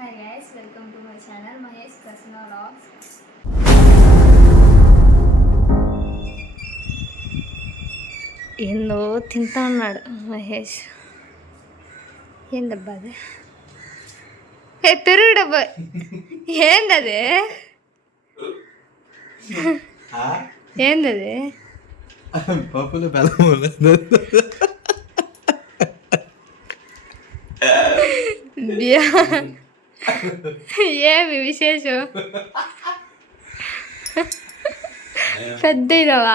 Hi guys welcome to my channel Mahesh Prasanna vlogs ఏందో తింటా ఉన్నాడు మహేష్. ఏందబ్బా అది? ఏ పెరుగు డబ్బా ఏందది ఏందది? పప్పులు బియ్య- ఏమి విశేషం? పెద్ద నువ్వు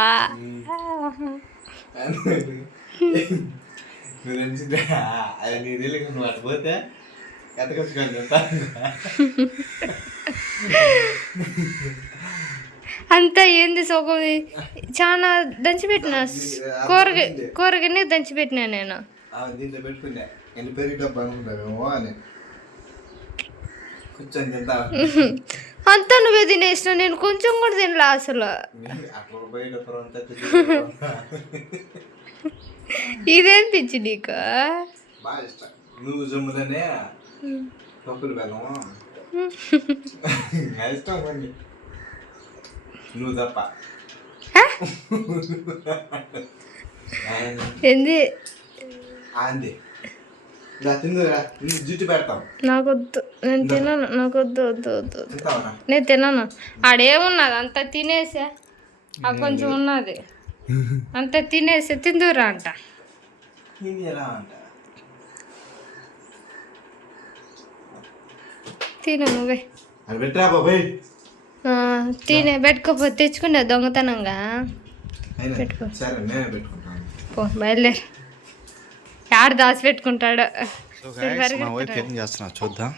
అంతా ఏంది సోకం చాలా దంచిపెట్టిన? కూరగా కూరగానే దంచిపెట్టినా నేను? దీంట్లో పెట్టుకున్నా ఎన్ని పేరు డబ్బు అనుకుంటారేమో అని. తింటా. అంతా నువ్వే తినేసిన నేను కొంచెం కూడా తినలే అసలు. ఇదేం పిచ్చి నీకు? నువ్వు జమ్ములనే పప్పులు బెల్లము. నా ఇష్టం కొన్ని. నువ్వు తప్ప. ఏంది? అంది ఇలా తిందురా నీ జుట్టు పెడతాం నాకొద్దు నేను తినను నాకొద్దు వద్దు వద్దు నేను తినను. ఆడేమున్నది? అంత తినేసా. ఆ కొంచెం ఉన్నది. అంత తినేసి తిందురా అంట. తిను నువ్వే. తినే పెట్టుకోపోతే తెచ్చుకునే దొంగతనంగా. పెట్టుకో. పో బయలుదేరు. ఆడ దాచి పెట్టుకుంటాడు మా వైఫ్ ఏం చేస్తున్నా చూద్దాం.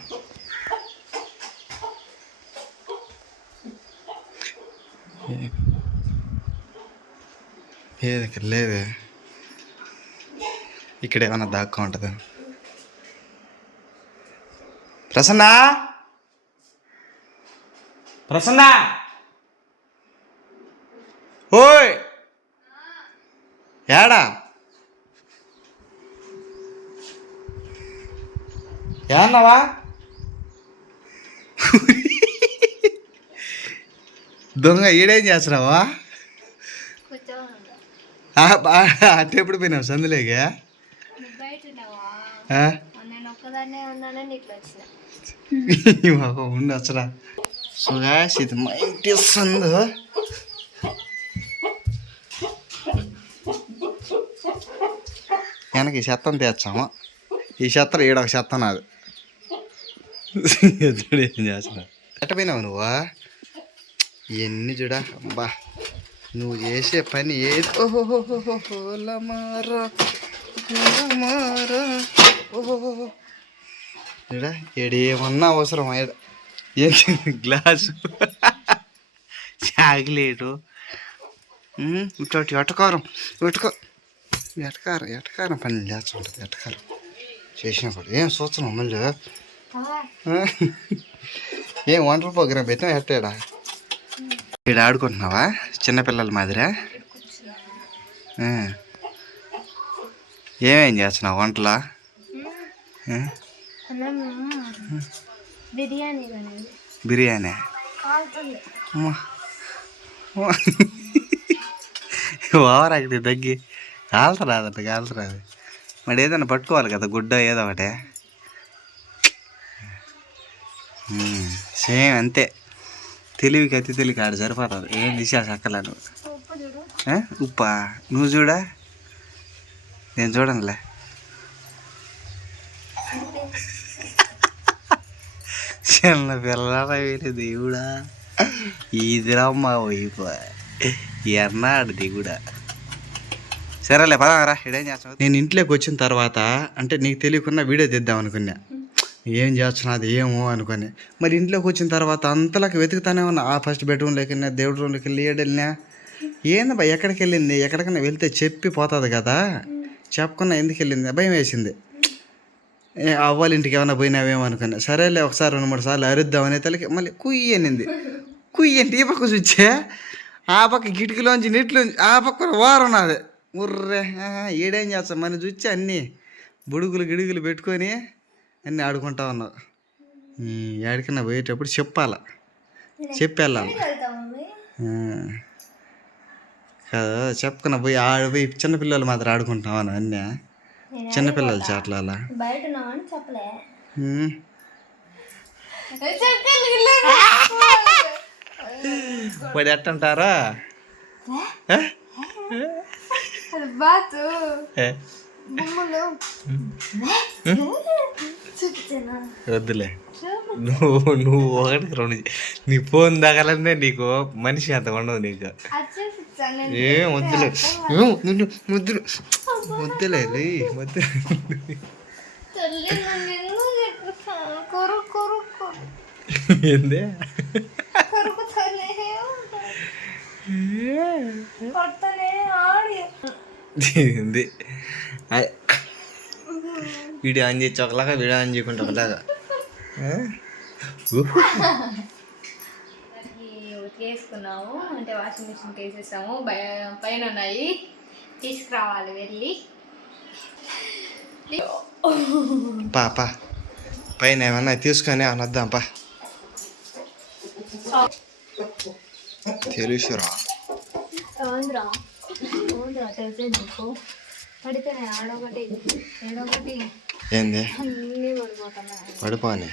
ఏది ఇక్కడ లేదే. ఇక్కడ ఏమైనా దాక్కా ఉంటుంది? ప్రసన్న? ప్రసన్న? ఓయ్! ఏడా? ఏమన్నావా? దొంగ ఈడేం చేస్తున్నావా? అంటే ఎప్పుడు పోయినావు సందులేగా బయట ఉన్నావా? ఆ? నేను ఒక్కదాన్నే ఉన్నానని ఇట్లా వచ్చిన. ఈ మొహం ఉండు అసలు సో గాయస్ ఇది మా ఇంటి సందు వెనక ఈ చెత్తం తెచ్చాము ఈ చెత్త ఈడొక చెత్త నాది. ఏం చేస్తున్నా ఎట్టపోయినావు నువ్వా ఎన్ని చూడా అబ్బా నువ్వు చేసే పని ఏది? ఓహో చూడా ఏడేమన్నా అవసరం ఏడ? ఏంటి గ్లాసు. చాక్లెటు. ఇటు ఎటకారం. ఎటక ఎటకారం ఎటకారం పని లేచుంటుంది ఎటకారం. చేసినప్పుడు ఏం చూస్తున్నావు మళ్ళీ? ఏం వంటల ప్రోగ్రాం పెట్టినా ఎట్టాడా ఇక్కడ ఆడుకుంటున్నావా? చిన్నపిల్లల మాదిరా. ఏమేం చేస్తున్నావు వంటలా? బిర్యానీ. ఓవర్ అక్కడ తగ్గి. కాలుతరాదంట కాలుతరాదు మరి ఏదైనా పట్టుకోవాలి కదా గుడ్డ ఏదో ఒకటే. సేమ్ అంతే. తెలివికి అతి తెలివి ఆడ సరిపోతుంది. ఏం తీసేసి అక్కర్లేదు నువ్వు ఉప్పా? నువ్వు చూడా? నేను చూడనులే. చిన్న పిల్లరా వేరే దేవుడా? ఇదిరమ్మ వైపు. ఎన్నాడు దిగుడా. సరేలే పదారా ఇడేం చేస్తావు? నేను ఇంట్లోకి వచ్చిన తర్వాత అంటే నీకు తెలియకుండా వీడియో తీద్దాం అనుకున్నా. ఏం చేస్తున్నది ఏమో అనుకొని. మరి ఇంట్లోకి వచ్చిన తర్వాత అంతలోకి వెతుకుతానే ఉన్నా. ఆ ఫస్ట్ బెడ్రూమ్లోకి వెళ్ళినా దేవుడి రూమ్లోకి వెళ్ళి ఏడెళ్ళినా ఏంది బా ఎక్కడికి వెళ్ళింది? ఎక్కడికైనా వెళ్తే చెప్పి పోతుంది కదా. చెప్పకుండా ఎందుకు వెళ్ళింది? భయం వేసింది. ఏ, అవ్వాలి ఇంటికి ఏమైనా పోయినావేమో అనుకున్నా. సరేలే ఒకసారి రెండు మూడు సార్లు అరుద్దామనే తలకి మళ్ళీ కుయ్యి అనింది. కుయ్యి అంటే ఈ పక్క చూచే ఆ పక్క కిటికీలోంచి నీటిలోంచి ఆ పక్క వారం నాది. ఉర్రే ఏడేం చేస్తాం? మన చూచి అన్నీ బుడుగులు గిడుగులు పెట్టుకొని అన్నీ ఆడుకుంటా ఉన్నావు ఎక్కడికైనా పోయేటప్పుడు చెప్పాలా? చెప్పి వెళ్ళాలి. కాదు చెప్పకన్నా పోయి ఆడ పోయి చిన్నపిల్లలు మాత్రం ఆడుకుంటామని అన్నీ. చిన్నపిల్లలు చాట్ల బయట ఉన్నామని చెప్పలే. Hmm. వాడు ఎట్టంటారా? వద్దులే. నువ్వు నువ్వు ఒకటి రెండు నీ ఫోన్ తగలనే నీకు మనిషి అంత ఉండదు నీకు. ఏం వద్దులే. వద్దు, వద్దులే. కొరు ఏందే. వీడియో ఆన్ చేసి ఒకలాగా వీడియో ఆన్ చేయకుండా ఒకలాగా. ఉతికేసుకున్నాము అంటే వాషింగ్ మిషన్కి వేసేసాము పైన ఉన్నాయి తీసుకురావాలి వెళ్ళి. పా పా. పైన ఏమన్నా తీసుకొని వద్దాం పా. తెలుసురా అవునరా అవునరా తెలిసే ఆడొకటి ఏడొకటి ఏంది? అన్నీ పడిపోతున్నాయి. పడిపోని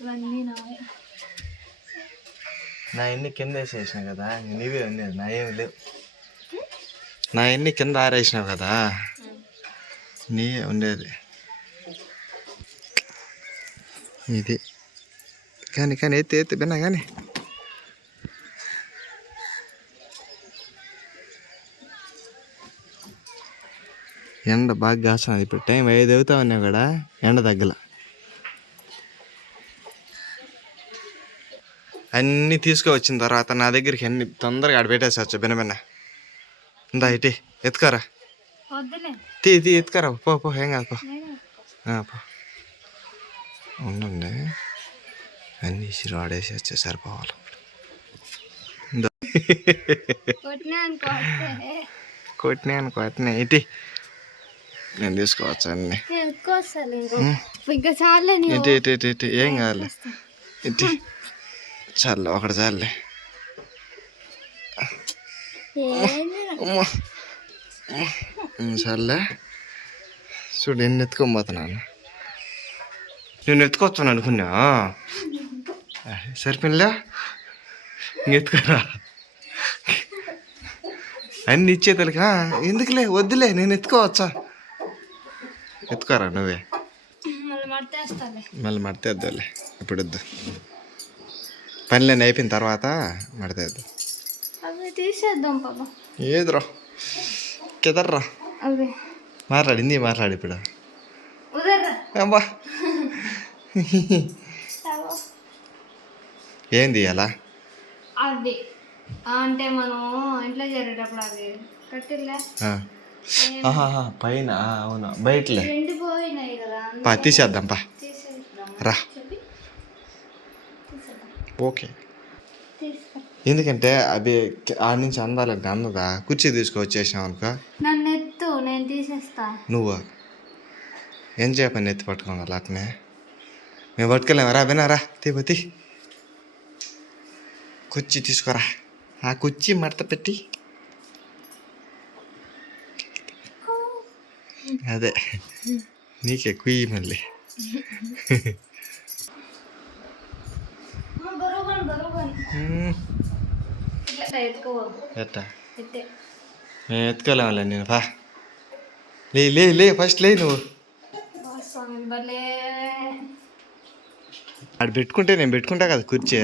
ఇవన్నీ నావే. నా ఎన్ని కింద వేసేసిన కదా నీవే ఉండేది నా ఏమి లేవు. నా ఎన్ని కింద ఆరేసినావు కదా నీవే ఉండేది. ఇది. కానీ కానీ ఎత్తి ఎత్తి బిన్నా కానీ. ఎండ బాగా కాస్తున్నది ఇప్పుడు టైం ఐదు అవుతా ఉన్నా కూడా ఎండ తగ్గల. అన్నీ తీసుకువచ్చిన తర్వాత నా దగ్గరికి అన్ని తొందరగా ఆడ పెట్టేసచ్చు బిన్న ఇందా ఇటీ ఎత్తుకోరా. తీ తీ ఎత్తుకోరా. పో పో ఏం కాదు పో. ఉండండి. అన్నీ ఇసి ఆడేసి వచ్చే సరిపోవాలి. కొట్టినా కొట్టినాను కొట్టినా ఇటీ. నేను తీసుకోవచ్చు అన్నీ? ఇంకో చాలే ఇటు ఇటు ఇటు ఇటు. ఏం కాదులే. ఇటు. చాలే ఒకటి చాలే సర్లే చూడు నేను ఎత్తుకోబోతున్నాను నేను. ఎత్తుకొచ్చాను అనుకున్నా? సరిపోయినలే ఎత్తుకోరా. అన్ని ఇచ్చే తలక ఎందుకులే? వద్దులే నేను ఎత్తుకోవచ్చా? ఎత్తుకోరా నువ్వే? మళ్ళీ మడతేద్దాలే ఇప్పుడు వద్దు. పనిలేని అయిపోయిన తర్వాత మడతేద్దాం తీసేద్దాం పాప. ఏదిరా? కెదర్రా? అవి. మాట్లాడు ఇప్పుడు. అబ్బా. ఏంది అలా? అవి అంటే మనం ఇంట్లో చేరేటప్పుడు అవి కట్టిలే పైన. అవును. బయటలే. పా తీసేద్దాం పా. రా. ఓకే. ఎందుకంటే అవి ఆ నుంచి అందాలంటే అందదా? కుర్చీ తీసుకొచ్చేసాం అనుకో. నన్ను ఎత్తు నేను తీసేస్తా. నువ్వు. ఏం చేయపని ఎత్తి పట్టుకోవాలి అట్నే? మేము పట్టుకెళ్ళాము? రా వినారా తీపతి కుర్చీ తీసుకురా. ఆ కుర్చీ మడత పెట్టి అదే నీకే కుయ్యి మళ్ళీ ఎట్టా మేము ఎత్తుకోలేములే నేను పా లే లే లే ఫస్ట్ లే నువ్వు ఆడ పెట్టుకుంటే నేను పెట్టుకుంటా కదా కుర్చీ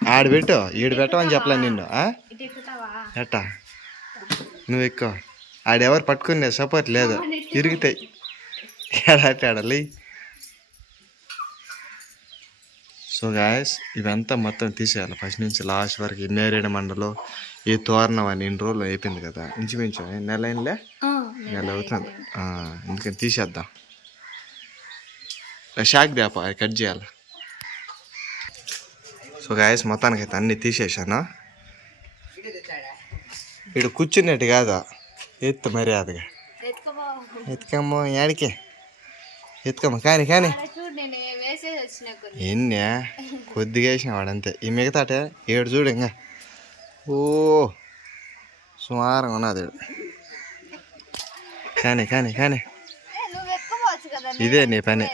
ఆడ పెట్టు ఈడు పెట్టమని చెప్పలే నిన్ను ఎట్టా నువ్వు ఎక్కువ ఆడెవరు పట్టుకునే సపోర్ట్ లేదు. ఇరుగుతాయి ఏడాటాడాలి సో గాయస్ ఇవంతా మొత్తం తీసేయాలి. ఫస్ట్ నుంచి లాస్ట్ వరకు ఈ నేరేడు మండలో ఈ తోరణం అని ఇన్ని రోజులు అయిపోయింది కదా. ఇంచుమించు నెల అయినలే నెల అవుతుంది. ఆ, అందుకని తీసేద్దాం. షాక్ దేప అది కట్ చేయాలి. సో గాయస్ మొత్తానికి అయితే అన్నీ తీసేసాను? ఇడు కూర్చున్నట్టు కాదు? ఎత్తు మర్యాదగా ఎత్తుకమ్మో యాడికి ఎత్తుకోమ్మా కానీ కానీ కొన్ని ఎన్ని కొద్దిగా వేసిన వాడంతే ఈ మిగతాట ఏడు చూడు ఇంకా ఓ సుమారంగా ఉన్నది. కానీ కానీ కానీ ఇదే నీ పని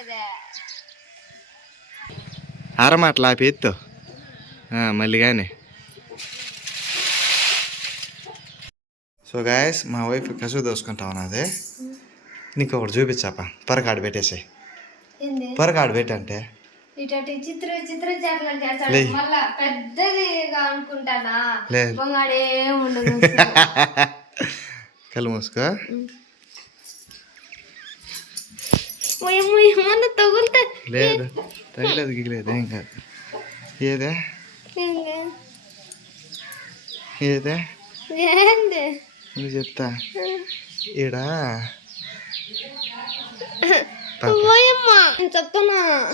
అరమాటలు ఆపి ఎత్తు మళ్ళీ కానీ సో గాయస్ మా వైఫ్ కసుగు దోసుకుంటా ఉన్నది. నీకు ఒకటి చూపించాప. పరకాడు పెట్టేసి. పరకాడు పెట్టంటే. ఇటు చిత్ర చిత్ర చేతలు చేస్తాడు. లే. మళ్ళా పెద్దదిగా అనుకుంటానా? లేదు పొంగాడే ఉండదు కళ్ళు మూసుకో. ఏమన్నా తగులుతా. లేదు. తగ్గలేదు గిగలేదు. ఏం కాదు. ఏదే? ఏదే? ఏంది? నువ్వు చెప్తా. ఈడా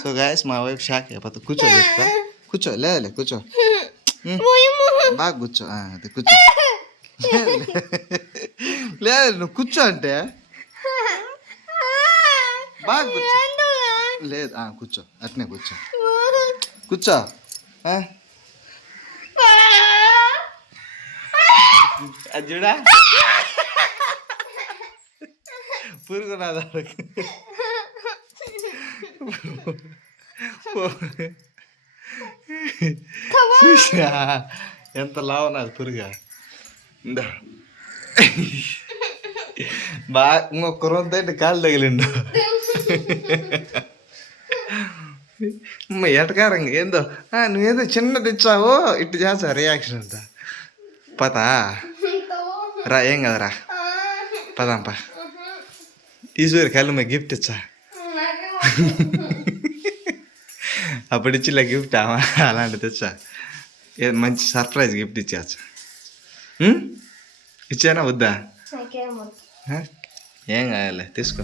సో గాయస్ మా వైఫ్ షాక్ అయిపోతా కూర్చో చెప్తా. కూర్చో లేదులే కూర్చో. బాగా కూర్చో. అదే కూర్చో. లేదు నువ్వు కూర్చో అంటే. బాగా కూర్చో. లేదు కూర్చో. అట్నే కూర్చో. కూర్చో ఆ? అది చూడా పురుగు నా దానికి చూసా ఎంత లావు నాది పురుగా? ఇందా. బాగా ఇంకొక రొంత కాలు తగిలిండు. ఎటకారంగా? ఏందో? ఆ, నువ్వేదో చిన్న తెచ్చావో ఇట్టు చేస్తా రియాక్షన్ అంతా. పదా రా ఏం కదరా పదాంప ఈశ్వరి కళ్ళు మీ గిఫ్ట్ ఇచ్చా అప్పుడు ఇచ్చి ఇలా గిఫ్ట్ అలాంటి తెచ్చా ఏ మంచి సర్ప్రైజ్ గిఫ్ట్ ఇచ్చేచ్చా ఉం? ఇచ్చానా వద్దా? ఏం కావాలి తీసుకో